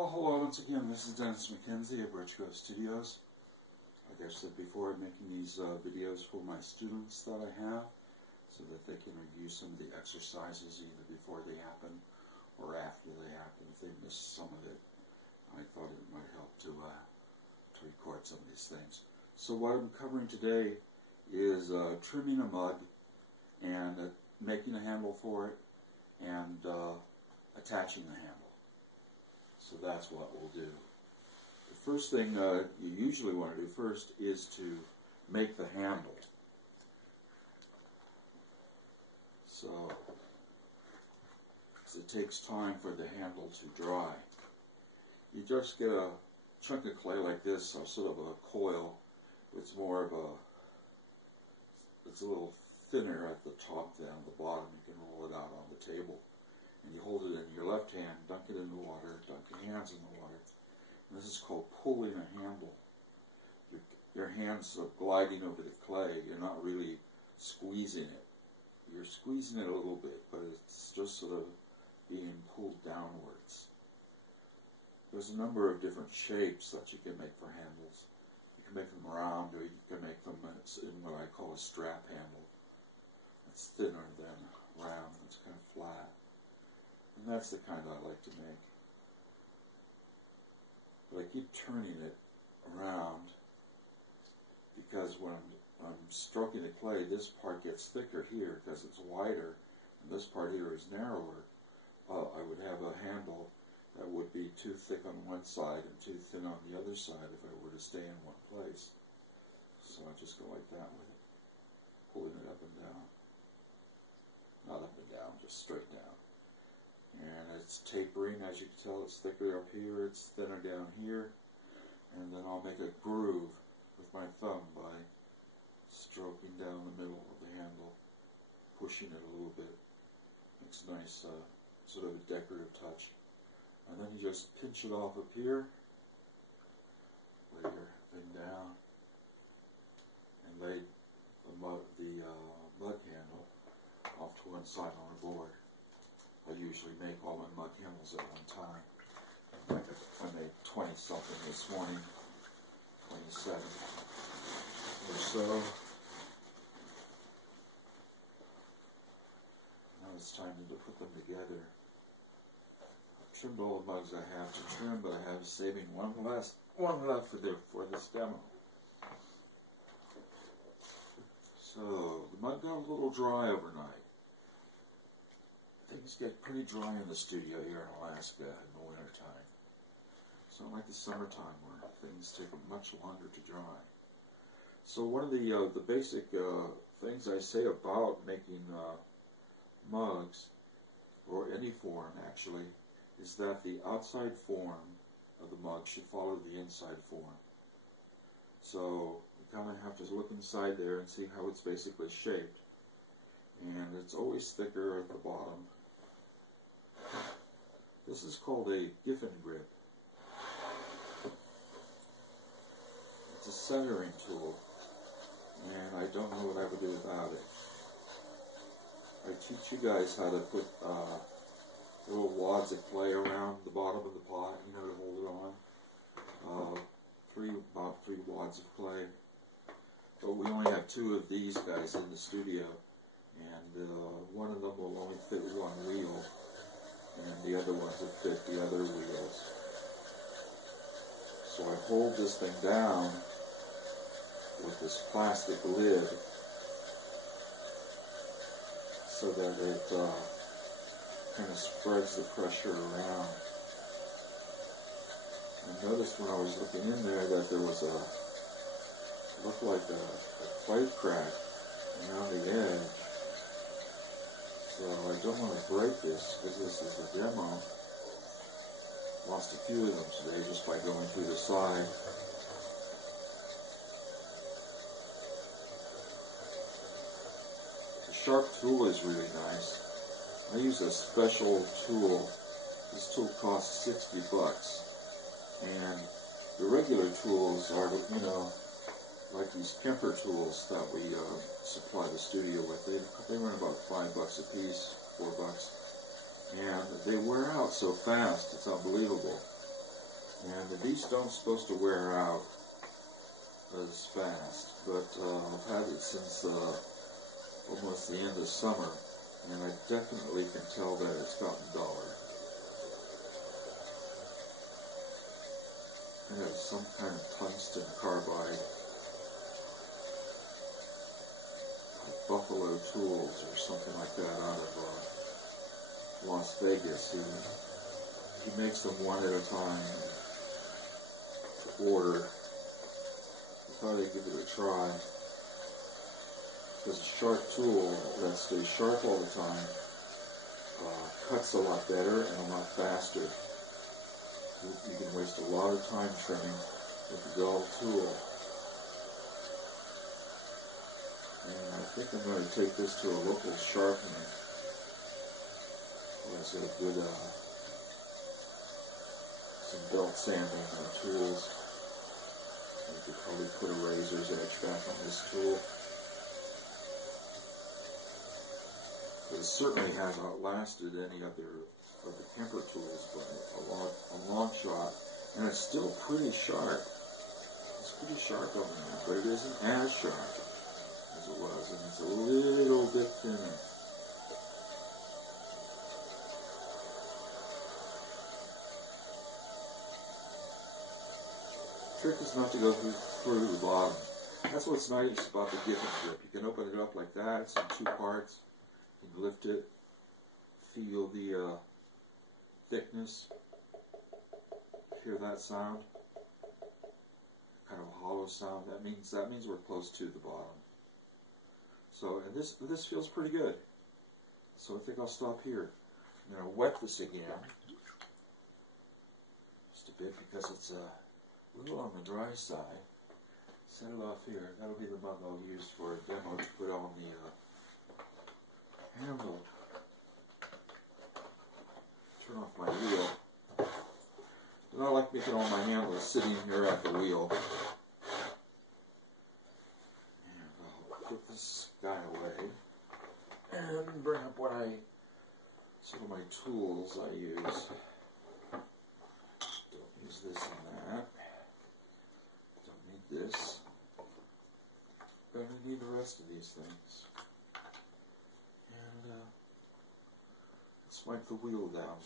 Well, hello once again. This is Dennis McKenzie at Birch Grove Studios. Like I said before, I'm making these videos for my students that I have so that they can review some of the exercises either before they happen or after they happen. If they miss some of it, I thought it might help to record some of these things. So what I'm covering today is trimming a mug and making a handle for it and attaching the handle. So that's what we'll do. The first thing you usually want to do first is to make the handle. So it takes time for the handle to dry. You just get a chunk of clay like this, or sort of a coil. It's more of it's a little thinner at the top than on the bottom. You can roll it out on the table. And you hold it in your left hand, dunk it in the water, dunk your hands in the water. And this is called pulling a handle. Your hands are gliding over the clay. You're not really squeezing it. You're squeezing it a little bit, but it's just sort of being pulled downwards. There's a number of different shapes that you can make for handles. You can make them round, or you can make them in what I call a strap handle. It's thinner than round. It's kind of flat. And that's the kind I like to make. But I keep turning it around because when I'm stroking the clay, this part gets thicker here because it's wider, and this part here is narrower. I would have a handle that would be too thick on one side and too thin on the other side if I were to stay in one place. So I just go like that with it, pulling it up and down. Not up and down, just straight down. And it's tapering, as you can tell. It's thicker up here, it's thinner down here, and then I'll make a groove with my thumb by stroking down the middle of the handle, pushing it a little bit. Makes a nice sort of a decorative touch. And then you just pinch it off up here, lay your thing down, and lay the mug handle off to one side on a board. I usually make all my mug handles at one time. I made 20 something this morning, 27 or so. Now it's time to put them together. I've trimmed all the mugs I have to trim, but I have saving one left for this demo. So the mug got a little dry overnight. Things get pretty dry in the studio here in Alaska in the winter time. It's not like the summertime where things take much longer to dry. So one of the basic things I say about making mugs, or any form actually, is that the outside form of the mug should follow the inside form. So you kind of have to look inside there and see how it's basically shaped. And it's always thicker at the bottom. This is called a Giffen grip. It's a centering tool, and I don't know what I would do without it. I teach you guys how to put little wads of clay around the bottom of the pot, to hold it on. About three wads of clay. But we only have two of these guys in the studio, and one of them will only fit one wheel, and the other ones will fit the other wheels. So I hold this thing down with this plastic lid so that it kind of spreads the pressure around. I noticed when I was looking in there that there was looked like a plate crack around the edge. So I don't want to break this because this is a demo. Lost a few of them today just by going through the side. The sharp tool is really nice. I use a special tool. This tool costs $60. And the regular tools are, like these Kemper tools that we supply the studio with. They run about $5 a piece, $4, and they wear out so fast, it's unbelievable. And these stone's supposed to wear out as fast, but I've had it since almost the end of summer, and I definitely can tell that it's gotten duller. It has some kind of tungsten carbide, like Buffalo Tools or something like that out of Las Vegas. He makes them one at a time to order. I thought I'd give it a try. Because a sharp tool that stays sharp all the time cuts a lot better and a lot faster. You can waste a lot of time trimming with a dull tool. And I think I'm going to take this to a local sharpener who has a good some belt sanding tools. You could probably put a razor's edge back on this tool. It certainly has outlasted any other of the Kemper tools by a long shot, and it's still pretty sharp. It's pretty sharp on that, but it isn't as sharp as it was, and it's a little bit thinner. The trick is not to go through the bottom. That's what's nice about the Giffen grip. You can open it up like that. It's in two parts. You can lift it, feel the thickness. Hear that sound? Kind of a hollow sound. That means we're close to the bottom. So, and this feels pretty good. So I think I'll stop here. I'm going to wet this again, just a bit because it's a little on the dry side. Set it off here. That'll be the mug I'll use for a demo to put on the handle. Turn off my wheel. And I like making all my handles sitting here at the wheel. And I'll put this guy away and bring up some of my tools I use. Don't use this and that. Don't need this. But I need the rest of these things. And let's wipe the wheel down.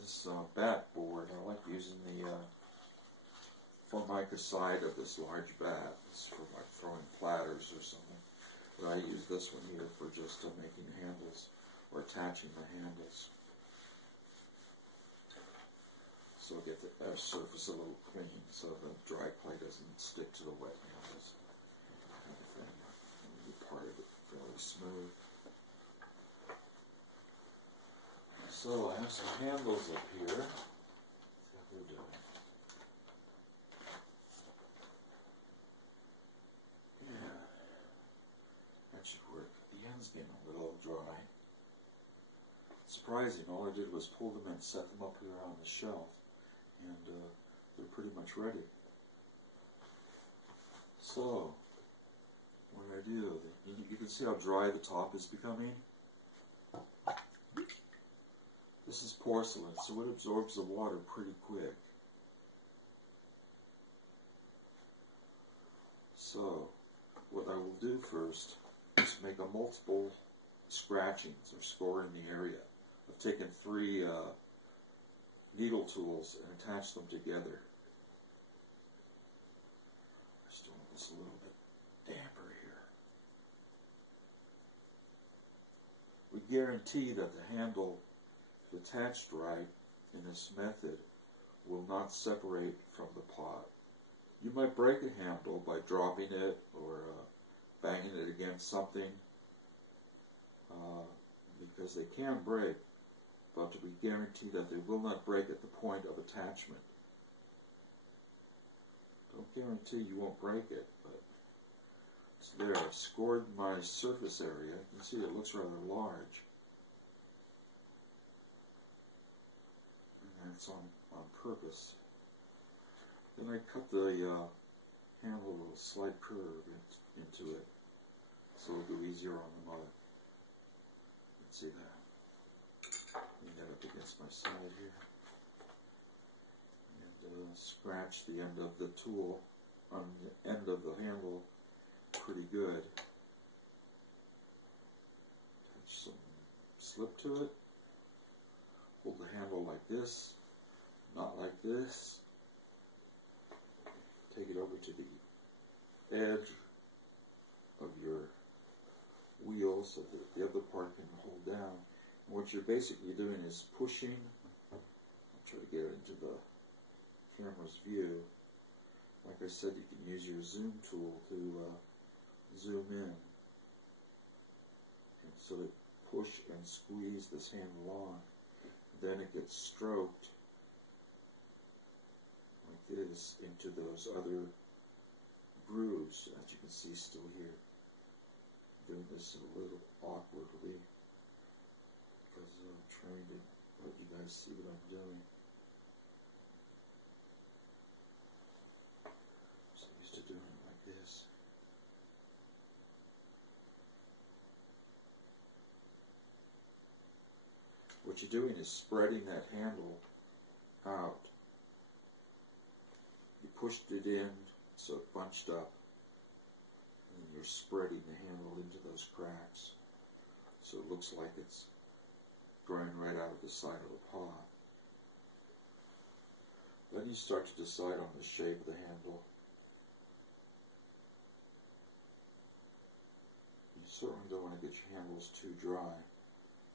This bat board, I like using the formica side of this large bat. It's for like throwing platters or something. But I use this one here for just making handles or attaching the handles. So get the surface a little clean so the dry clay doesn't stick to the wet handles. Kind of thing. Part of it fairly smooth. So I have some handles up here. Let's see how they're doing. Yeah, that should work. The end's getting a little dry. Surprising, all I did was pull them and set them up here on the shelf, and they're pretty much ready. So, what did I do? You can see how dry the top is becoming. This is porcelain, so it absorbs the water pretty quick. So, what I will do first is make a multiple scratchings or score in the area. I've taken 3 needle tools and attached them together. I just want this a little bit damper here. We guarantee that the handle, if attached right in this method, will not separate from the pot. You might break a handle by dropping it or banging it against something, because they can break, but we guarantee that they will not break at the point of attachment. Don't guarantee you won't break it, but it's there. I've scored my surface area. You can see it looks rather large. And that's on purpose. Then I cut the handle with a slight curve into it, so it'll go easier on the mother. Let's see that. Bring that up against my side here. And scratch the end of the tool on the end of the handle pretty good. Attach some slip to it. Hold the handle like this, not like this. Take it over to the edge of your wheel so that the other part can hold down. And what you're basically doing is pushing. I'll try to get it into the camera's view. Like I said, you can use your zoom tool to zoom in. And so to push and squeeze this handle on. Then it gets stroked like this into those other grooves, as you can see still here. I'm doing this a little awkwardly because I'm trying to let you guys see what I'm doing. So I'm used to doing it like this. What you're doing is spreading that handle out. You pushed it in so it bunched up, and then you're spreading the handle into those cracks so it looks like it's growing right out of the side of the pot. Then you start to decide on the shape of the handle. You certainly don't want to get your handles too dry,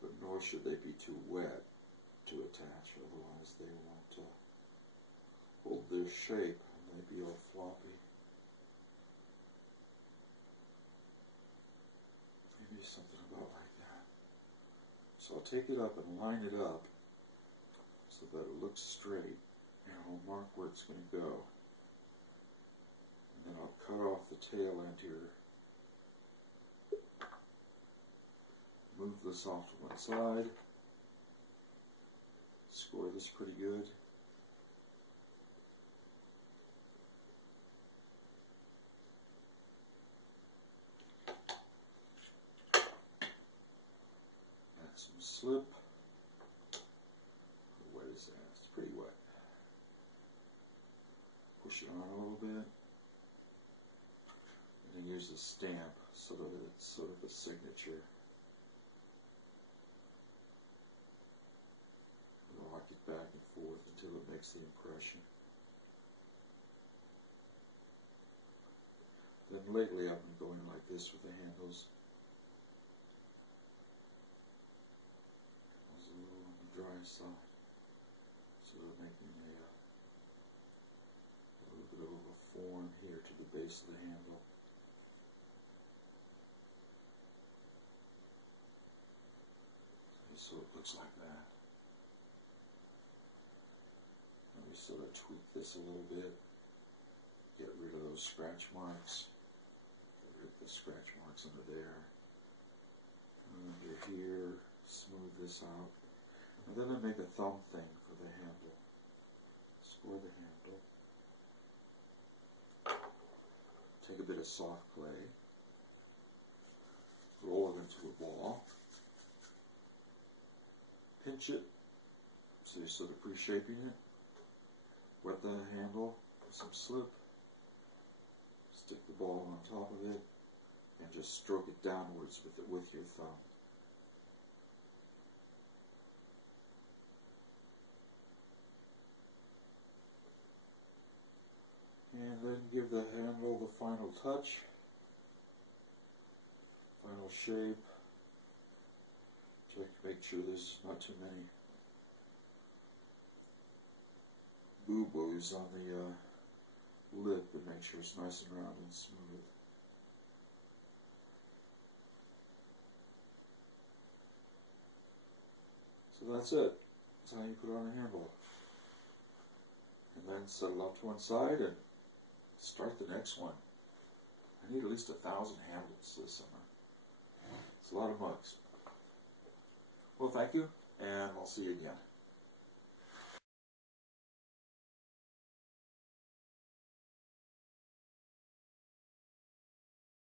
but nor should they be too wet to attach, otherwise they won't hold their shape and they'd be all floppy. Maybe something about like that. So I'll take it up and line it up so that it looks straight, and I'll mark where it's going to go. And then I'll cut off the tail end here. Move this off to one side. Score this pretty good. Add some slip. How wet is that? It's pretty wet. Push it on a little bit. And then use a stamp so that it's sort of a signature. Rock it back and forth until it makes the impression. Then lately I've been going like this with the handles. It was a little on the dry side, so they're making a little bit of a form here to the base of the handle. So it looks like that. Let me sort of tweak this a little bit, get rid of those scratch marks, get rid of the scratch marks under there, under here, smooth this out, and then I make a thumb thing for the handle. Score the handle, take a bit of soft clay, roll it into a ball, pinch it, so you're sort of pre-shaping it. Wet the handle with some slip, stick the ball on top of it, and just stroke it downwards with your thumb. And then give the handle the final touch, final shape. Check to make sure there's not too many boo-boos on the lip, and make sure it's nice and round and smooth. So that's it. That's how you put on a handle. And then set it off to one side and start the next one. I need at least 1,000 handles this summer. It's a lot of mugs. Well, thank you, and I'll see you again.